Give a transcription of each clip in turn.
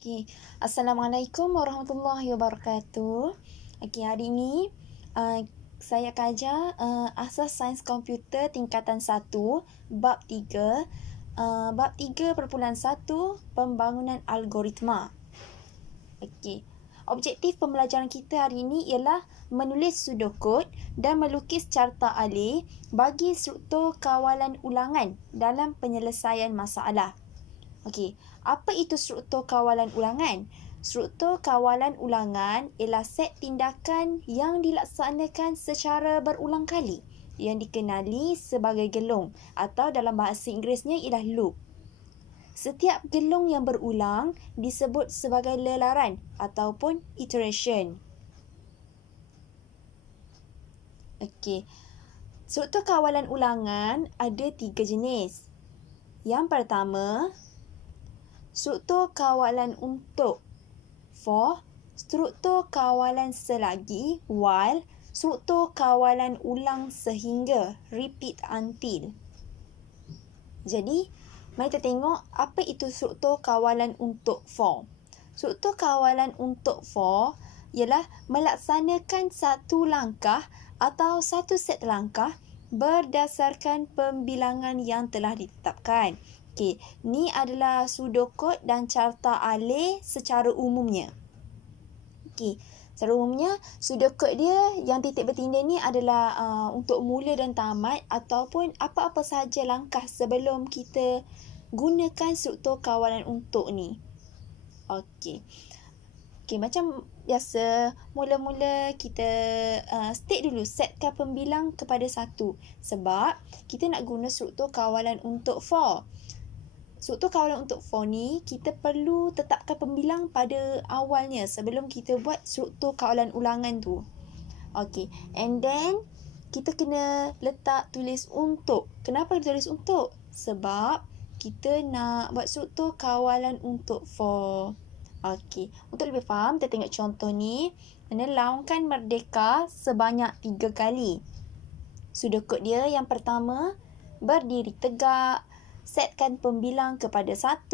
Okay. Assalamualaikum warahmatullahi wabarakatuh. Okay, hari ini saya akan ajar asas sains komputer tingkatan 1, bab 3. Bab 3.1, pembangunan algoritma. Okay. Objektif pembelajaran kita hari ini ialah menulis pseudokod dan melukis carta alih bagi struktur kawalan ulangan dalam penyelesaian masalah. Okey, apa itu struktur kawalan ulangan? Struktur kawalan ulangan ialah set tindakan yang dilaksanakan secara berulang kali yang dikenali sebagai gelung atau dalam bahasa Inggerisnya ialah loop. Setiap gelung yang berulang disebut sebagai lelaran ataupun iteration. Okey, struktur kawalan ulangan ada 3 jenis. Yang pertama, struktur kawalan untuk for, struktur kawalan selagi while, struktur kawalan ulang sehingga repeat until. Jadi, mari kita tengok apa itu struktur kawalan untuk for. Struktur kawalan untuk for ialah melaksanakan satu langkah atau satu set langkah berdasarkan pembilangan yang telah ditetapkan. Okey, ni adalah pseudokod dan carta alih secara umumnya. Okey, secara umumnya pseudokod dia yang titik bertinda ni adalah untuk mula dan tamat ataupun apa-apa sahaja langkah sebelum kita gunakan struktur kawalan untuk ni. Okey. Okey, macam biasa, mula-mula kita state dulu, setkan pembilang kepada 1 sebab kita nak guna struktur kawalan untuk for. Struktur kawalan untuk for ni, kita perlu tetapkan pembilang pada awalnya sebelum kita buat struktur kawalan ulangan tu. Okey, and then kita kena letak tulis untuk. Kenapa tulis untuk? Sebab kita nak buat struktur kawalan untuk for. Okey, untuk lebih faham, kita tengok contoh ni. Laungkan merdeka sebanyak 3 kali. Pseudokod dia yang pertama, berdiri tegak, setkan pembilang kepada 1.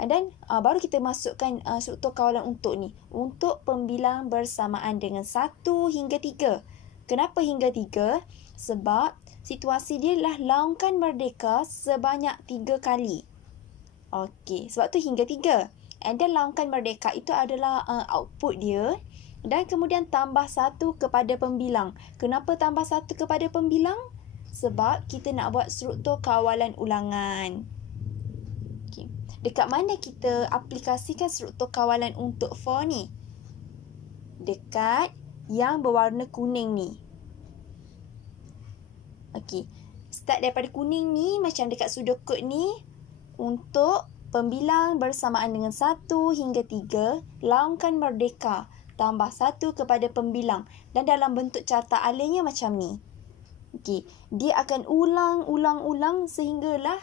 Dan baru kita masukkan struktur kawalan untuk ni. Untuk pembilang bersamaan dengan 1 hingga 3. Kenapa hingga 3? Sebab situasi dia adalah laungkan merdeka sebanyak 3 kali. Okey, sebab tu hingga 3. And then laungkan merdeka itu adalah output dia. Dan kemudian tambah 1 kepada pembilang. Kenapa tambah 1 kepada pembilang? Sebab kita nak buat struktur kawalan ulangan. Okay. Dekat mana kita aplikasikan struktur kawalan untuk for ni? Dekat yang berwarna kuning ni. Okey. Start daripada kuning ni, macam dekat pseudokod ni, untuk pembilang bersamaan dengan 1 hingga 3, laungkan merdeka, tambah 1 kepada pembilang. Dan dalam bentuk carta alihnya macam ni. Okey, dia akan ulang sehinggalah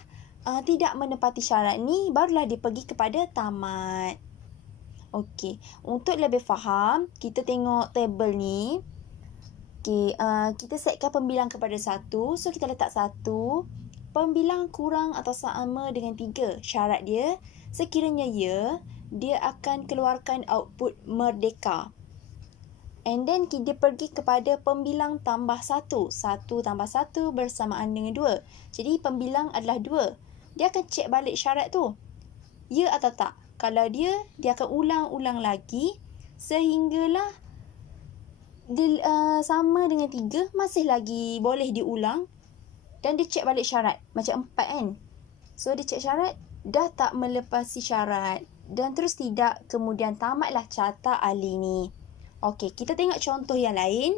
tidak menepati syarat ni, barulah dia pergi kepada tamat. Okey, untuk lebih faham, kita tengok tabel ni. Okey, kita setkan pembilang kepada 1, so kita letak 1. Pembilang kurang atau sama dengan 3. Syarat dia, sekiranya ya, dia akan keluarkan output merdeka. And then kita pergi kepada pembilang tambah 1. 1 tambah 1 bersamaan dengan 2. Jadi pembilang adalah 2. Dia akan cek balik syarat tu. Ya atau tak? Kalau dia akan ulang-ulang lagi sehinggalah dia, sama dengan 3, masih lagi boleh diulang. Dan dia cek balik syarat. Macam 4 kan? So dia cek syarat, dah tak melepasi syarat. Dan terus tidak, kemudian tamatlah carta alih ni. Okey, kita tengok contoh yang lain.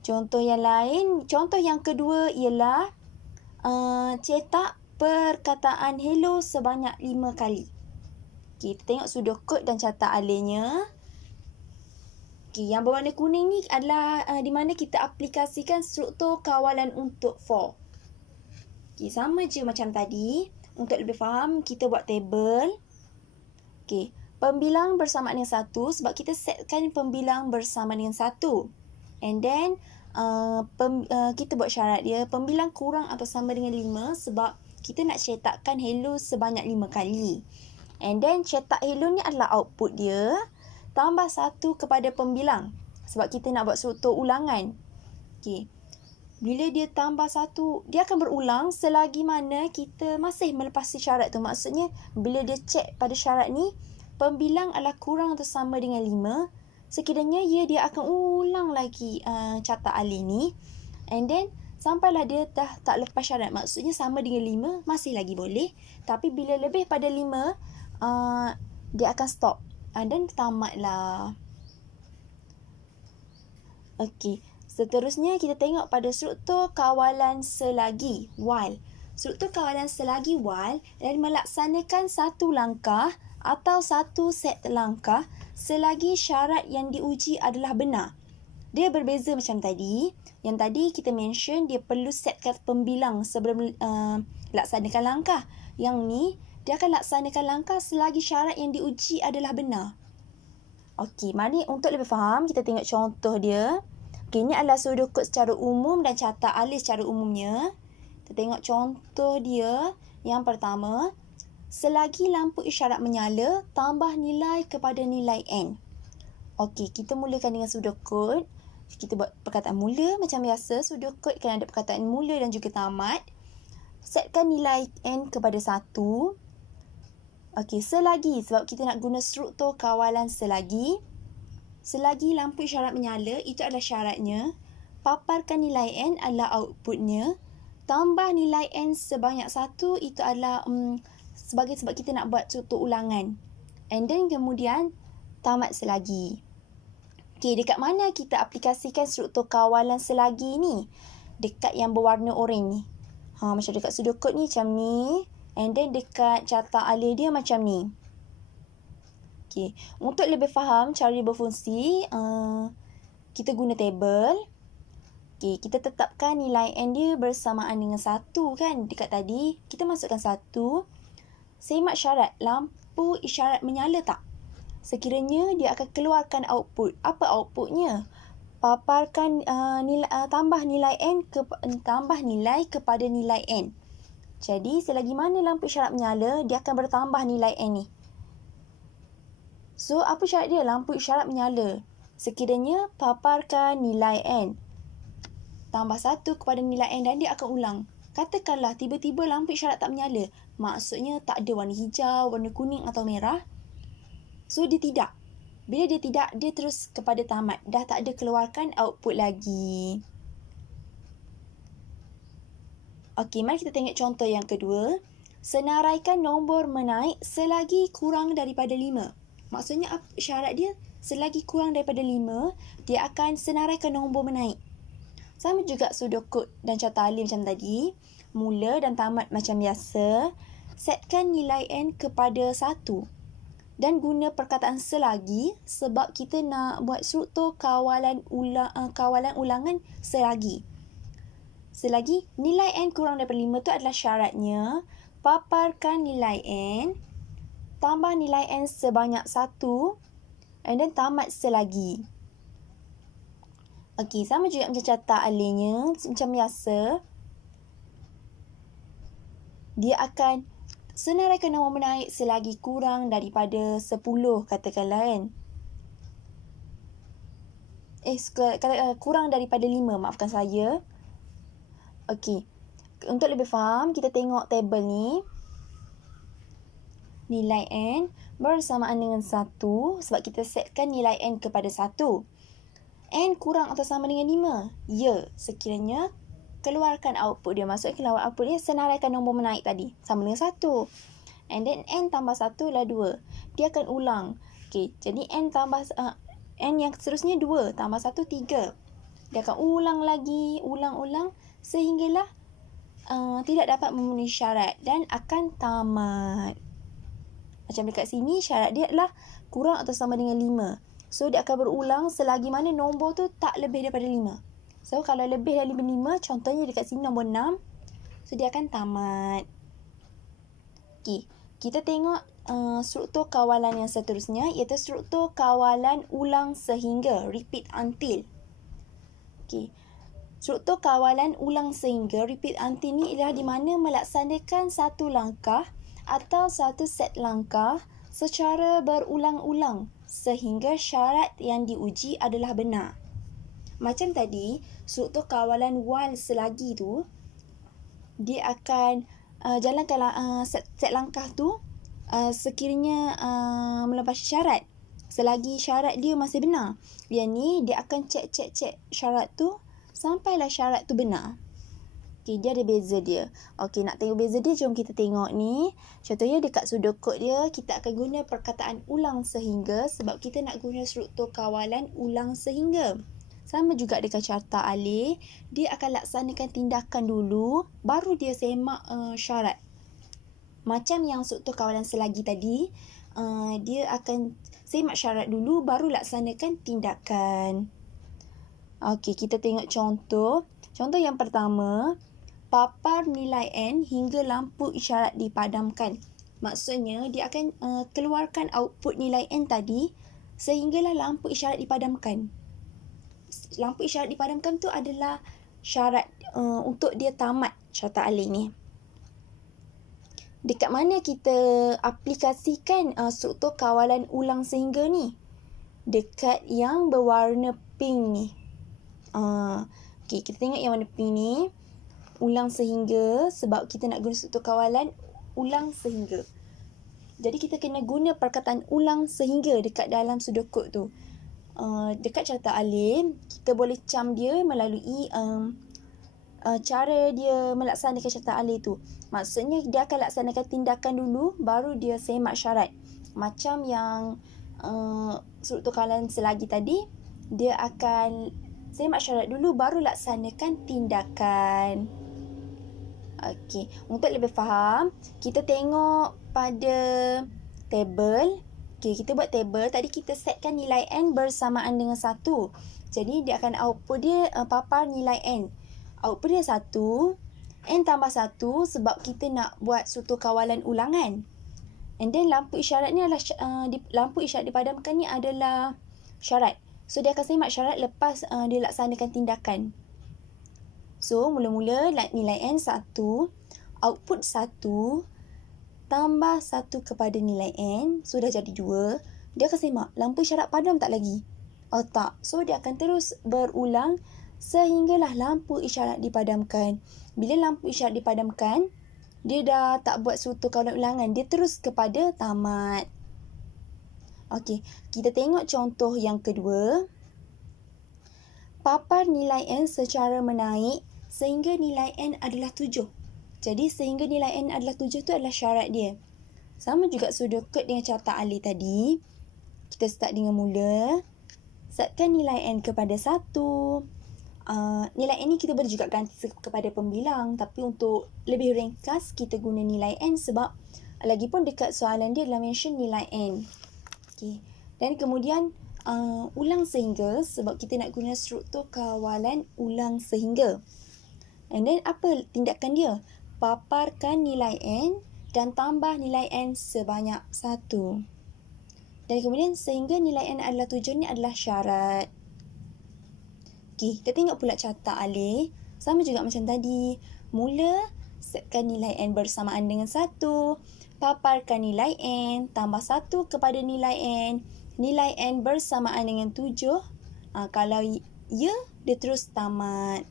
Contoh yang kedua ialah cetak perkataan hello sebanyak 5 kali. Kita tengok pseudokod dan carta alihnya. Okey, yang berwarna kuning ni adalah di mana kita aplikasikan struktur kawalan untuk for. Okey, sama je macam tadi. Untuk lebih faham, kita buat tabel. Okey. Pembilang bersama dengan 1 sebab kita setkan pembilang bersama dengan 1. And then kita buat syarat dia, pembilang kurang atau sama dengan 5 sebab Kita nak cetakkan hello sebanyak 5 kali. And then cetak hello ni adalah output dia. Tambah 1 kepada pembilang. Sebab kita nak buat struktur ulangan. Okay. Bila dia tambah 1, dia akan berulang selagi mana kita masih melepasi syarat tu. Maksudnya, bila dia cek pada syarat ni, pembilang adalah kurang atau sama dengan 5. Sekiranya dia akan ulang lagi catat alih ni. And then, sampailah dia dah tak lepas syarat. Maksudnya, sama dengan 5, masih lagi boleh. Tapi bila lebih pada 5, dia akan stop. Dan tamatlah. Okey. Seterusnya, kita tengok pada struktur kawalan selagi, while. Struktur kawalan selagi while dan melaksanakan satu langkah atau satu set langkah selagi syarat yang diuji adalah benar. Dia berbeza macam tadi. Yang tadi kita mention dia perlu setkan pembilang sebelum laksanakan langkah. Yang ni, dia akan laksanakan langkah selagi syarat yang diuji adalah benar. Okey, mari untuk lebih faham, kita tengok contoh dia. Okey, ini adalah sudokod secara umum dan catat alih secara umumnya. Kita tengok contoh dia. Yang pertama, selagi lampu isyarat menyala, tambah nilai kepada nilai N. Okey, kita mulakan dengan sudokod. Kita buat perkataan mula macam biasa. Sudokod kan ada perkataan mula dan juga tamat. Setkan nilai N kepada 1. Okey, selagi. Sebab kita nak guna struktur kawalan selagi. Selagi lampu isyarat menyala, itu adalah syaratnya. Paparkan nilai N adalah outputnya. Tambah nilai N sebanyak 1, itu adalah sebab kita nak buat struktur ulangan. And then kemudian, tamat selagi. Okey, dekat mana kita aplikasikan struktur kawalan selagi ni? Dekat yang berwarna oranye ni. Macam dekat sudokod ni macam ni. And then dekat catat alih dia macam ni. Okay. Untuk lebih faham cara dia berfungsi, kita guna table. Okay, kita tetapkan nilai N dia bersamaan dengan 1 kan. Dekat tadi, kita masukkan 1. Semak syarat, lampu isyarat menyala tak? Sekiranya dia akan keluarkan output. Apa outputnya? Paparkan tambah nilai kepada nilai N. Jadi, selagi mana lampu isyarat menyala, dia akan bertambah nilai N ni. So, apa syarat dia? Lampu isyarat menyala. Sekiranya paparkan nilai N. Tambah 1 kepada nilai N dan dia akan ulang. Katakanlah tiba-tiba lampu isyarat tak menyala. Maksudnya tak ada warna hijau, warna kuning atau merah. So, dia tidak. Bila dia tidak, dia terus kepada tamat. Dah tak ada keluarkan output lagi. Okey, mari kita tengok contoh yang kedua. Senaraikan nombor menaik selagi kurang daripada 5. Maksudnya syarat dia selagi kurang daripada 5, dia akan senaraikan nombor menaik. Sama juga sudokod dan catat alih macam tadi. Mula dan tamat macam biasa. Setkan nilai N kepada 1. Dan guna perkataan selagi sebab kita nak buat struktur kawalan ulangan selagi. Selagi nilai N kurang daripada 5 tu adalah syaratnya. Paparkan nilai N. Tambah nilai N sebanyak 1 and then tamat selagi. Okey, sama juga macam catat alihnya. Macam biasa, dia akan senaraikan nombor menaik selagi kurang daripada 10 katakanlah kan. Kurang daripada 5, maafkan saya. Okey, untuk lebih faham, kita tengok tabel ni. Nilai N bersamaan dengan 1 sebab kita setkan nilai N kepada 1. N kurang atau sama dengan 5? Ya, sekiranya keluarkan output dia. Maksudnya keluar output dia senaraikan nombor menaik tadi. Sama dengan 1. And then N tambah 1 adalah 2. Dia akan ulang. Okay, jadi N yang seterusnya 2 tambah 1, 3. Dia akan ulang lagi, ulang sehinggalah tidak dapat memenuhi syarat dan akan tamat. Macam dekat sini, syarat dia adalah kurang atau sama dengan 5. So, dia akan berulang selagi mana nombor tu tak lebih daripada 5. So, kalau lebih dari 5, contohnya dekat sini nombor 6. So, dia akan tamat. Okay, kita tengok struktur kawalan yang seterusnya, iaitu struktur kawalan ulang sehingga, repeat until. Okay, Struktur kawalan ulang sehingga repeat until ni ialah di mana melaksanakan satu langkah atau satu set langkah secara berulang-ulang sehingga syarat yang diuji adalah benar. Macam tadi, struktur kawalan while selagi tu, dia akan jalankan set langkah tu sekiranya melepas syarat. Selagi syarat dia masih benar. Yang ni dia akan cek syarat tu sampailah syarat tu benar. Okey, dia ada beza dia. Okey, nak tengok beza dia, jom kita tengok ni. Contohnya dekat sudut kod dia, kita akan guna perkataan ulang sehingga sebab kita nak guna struktur kawalan ulang sehingga. Sama juga dengan carta alih, dia akan laksanakan tindakan dulu, baru dia semak syarat. Macam yang struktur kawalan selagi tadi, dia akan semak syarat dulu, baru laksanakan tindakan. Okey, kita tengok contoh. Contoh yang pertama, papar nilai N hingga lampu isyarat dipadamkan. Maksudnya, dia akan keluarkan output nilai N tadi sehinggalah lampu isyarat dipadamkan. Lampu isyarat dipadamkan tu adalah syarat untuk dia tamat carta alih ni. Dekat mana kita aplikasikan struktur kawalan ulang sehingga ni? Dekat yang berwarna pink ni. Okey, kita tengok yang warna pink ni. Ulang sehingga sebab kita nak guna struktur kawalan ulang sehingga. Jadi kita kena guna perkataan ulang sehingga dekat dalam sudut kod tu. Dekat carta alih, kita boleh cam dia melalui cara dia melaksanakan carta alih tu. Maksudnya dia akan laksanakan tindakan dulu, baru dia semak syarat. Macam yang struktur kawalan selagi tadi, dia akan semak syarat dulu, baru laksanakan tindakan. Okey, untuk lebih faham, kita tengok pada table. Okey, kita buat table. Tadi kita setkan nilai N bersamaan dengan 1. Jadi, dia akan output dia papar nilai N. Output dia 1, N tambah 1 sebab kita nak buat struktur kawalan ulangan. And then, lampu isyarat ni adalah lampu isyarat dipadamkan ni adalah syarat. So, dia akan semak syarat lepas dia laksanakan tindakan. So, mula-mula nilai N 1, output 1, tambah 1 kepada nilai N, so dah jadi 2. Dia akan semak, lampu isyarat padam tak lagi? Oh tak. So, dia akan terus berulang sehinggalah lampu isyarat dipadamkan. Bila lampu isyarat dipadamkan, dia dah tak buat struktur kawalan ulangan. Dia terus kepada tamat. Okey, kita tengok contoh yang kedua. Papar nilai N secara menaik sehingga nilai N adalah 7. Jadi, sehingga nilai N adalah 7 tu adalah syarat dia. Sama juga sudut kod dengan carta alih tadi. Kita start dengan mula. Setkan nilai N kepada 1. Nilai N ni kita boleh juga ganti kepada pembilang. Tapi untuk lebih ringkas, kita guna nilai N sebab lagipun dekat soalan dia adalah mention nilai N. Okay. Dan kemudian ulang sehingga sebab kita nak guna struktur kawalan ulang sehingga. And then apa tindakan dia? Paparkan nilai N dan tambah nilai N sebanyak 1. Dan kemudian sehingga nilai N adalah 7 ni adalah syarat. Okay, kita tengok pula carta alih. Sama juga macam tadi. Mula setkan nilai N bersamaan dengan 1. Paparkan nilai N, tambah 1 kepada nilai N. Nilai N bersamaan dengan 7. Kalau ya, dia terus tamat.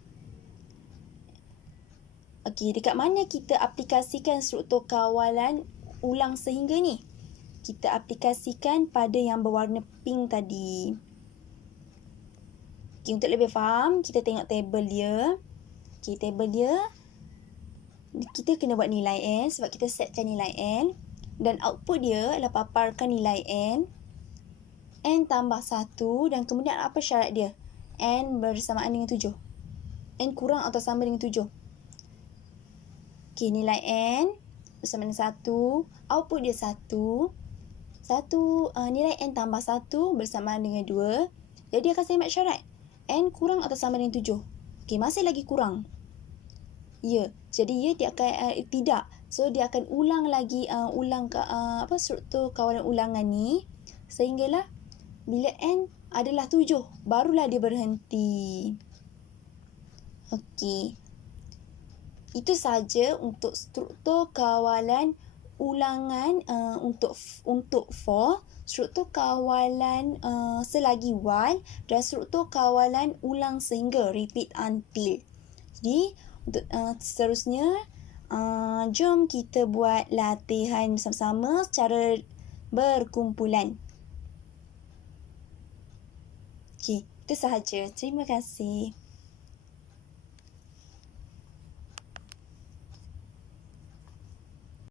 Okey, dekat mana kita aplikasikan struktur kawalan ulang sehingga ni? Kita aplikasikan pada yang berwarna pink tadi. Okey, untuk lebih faham, kita tengok table dia. Okey, table dia, kita kena buat nilai N sebab kita setkan nilai N. Dan output dia adalah paparkan nilai N. N tambah 1 dan kemudian apa syarat dia? N bersamaan dengan 7. N kurang atau sama dengan 7. Okey, nilai N bersama dengan 1. Output dia 1. Nilai N tambah 1 bersamaan dengan 2. Jadi dia akan semak syarat. N kurang atau sama dengan 7. Okey, masih lagi kurang. Ya, jadi dia akan tidak. So dia akan ulang lagi struktur kawalan ulangan ni sehinggalah bila N adalah 7 barulah dia berhenti. Okey. Itu sahaja untuk struktur kawalan ulangan untuk for, struktur kawalan selagi while dan struktur kawalan ulang sehingga repeat until. Jadi untuk seterusnya jom kita buat latihan bersama-sama secara berkumpulan. Okey, itu sahaja. Terima kasih.